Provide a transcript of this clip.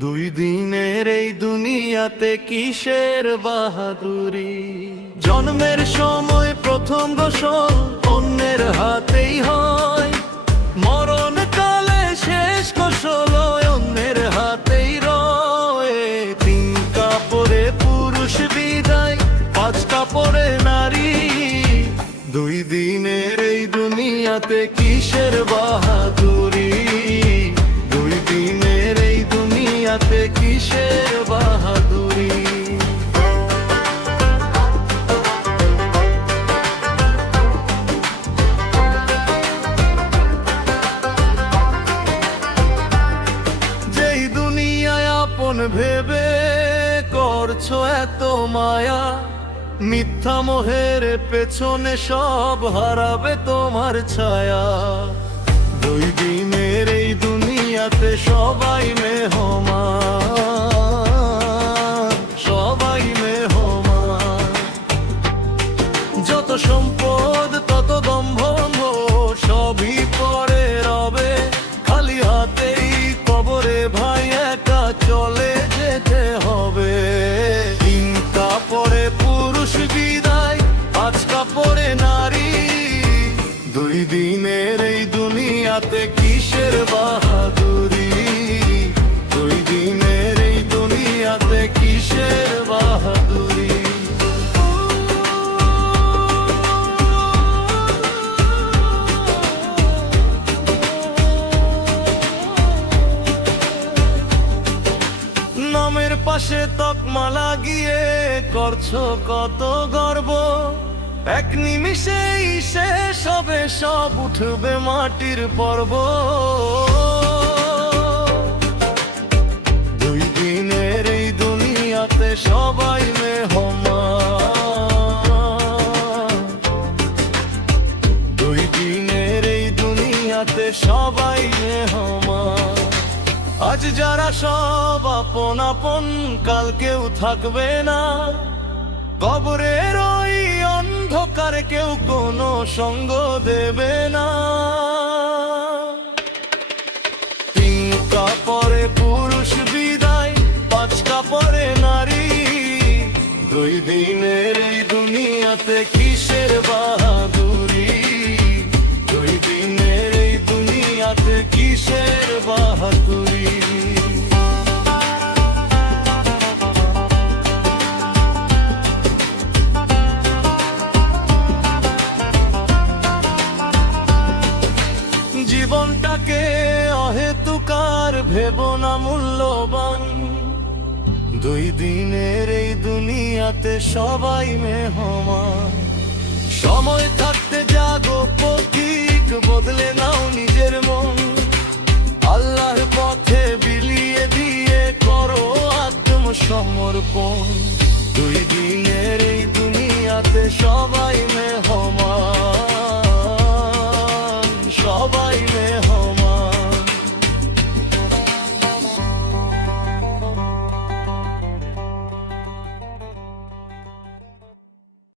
দুই দিনের এই দুনিয়াতে কিসের বাহাদুরি। জন্মের সময় প্রথম গোসল অন্যের হাতেই হয়, মরণ কালে শেষ গোসল অন্যের হাতেই রয়। তিন কাপড়ে পুরুষ বিদায়, পাঁচ কাপড়ে নারী। দুই দিনের এই দুনিয়াতে কিসের বাহাদুরি। দুই দিনের এই দুনিয়াতে কিসের বাহাদুরি। যেই দুনিয়ায় আপন ভেবে করছো এত মায়া, মিথ্যা মোহের পেছনে সব হারাবে তোমার ছায়া। দুই দিনের এই দুনিয়াতে সবাই মেহমান, সবাই মেহমান। যত সম্পদ তত দম্ভ, সবই পরে রবে। খালি হাতেই কবরে ভাই একা চলে যেতে হবে। তিন কাপড়ে পুরুষ বিদায়, পাঁচ কাপড়ে নারী। দুই দিনের এই দুনিয়াতে কিসের বাহাদুরি। দুই দিনের এই দুনিয়াতে কিসের বাহাদুরি। নামের পাশে তকমা লাগিয়ে করছো কত গর্ব। এক নিমিষেই শেষ হবে সব, উঠবে মাটির পর্ব। দুই দিনের এই দুনিয়াতে সবাই মেহমান। দুই দিনের এই দুনিয়াতে সবাই মেহমান। আজ যারা সব আপন আপন, কাল কেউ থাকবে না। কবরের ওই অন্ধকারে কেউ কোনো সঙ্গ দেবে না। তিন কাপড়ে পুরুষ বিদায়, পাঁচ কাপড়ে নারী। দুই দিনের এই দুনিয়াতে কিসের বাহাদুরি। দুই দিনের এই দুনিয়াতে কিসের বাহাদুরি। জীবনটাকে অহেতুকার ভেবো না মূল্যবান। দুই দিনের এই দুনিয়াতে সবাই মেহমান। সময় থাকতে জাগো পথিক, বদলে নাও নিজের মন। আল্লাহর পথে বিলিয়ে দিয়ে করো আত্মসমর্পণ। দুই দিনের এই দুনিয়াতে সবাই মেহমান, সবাই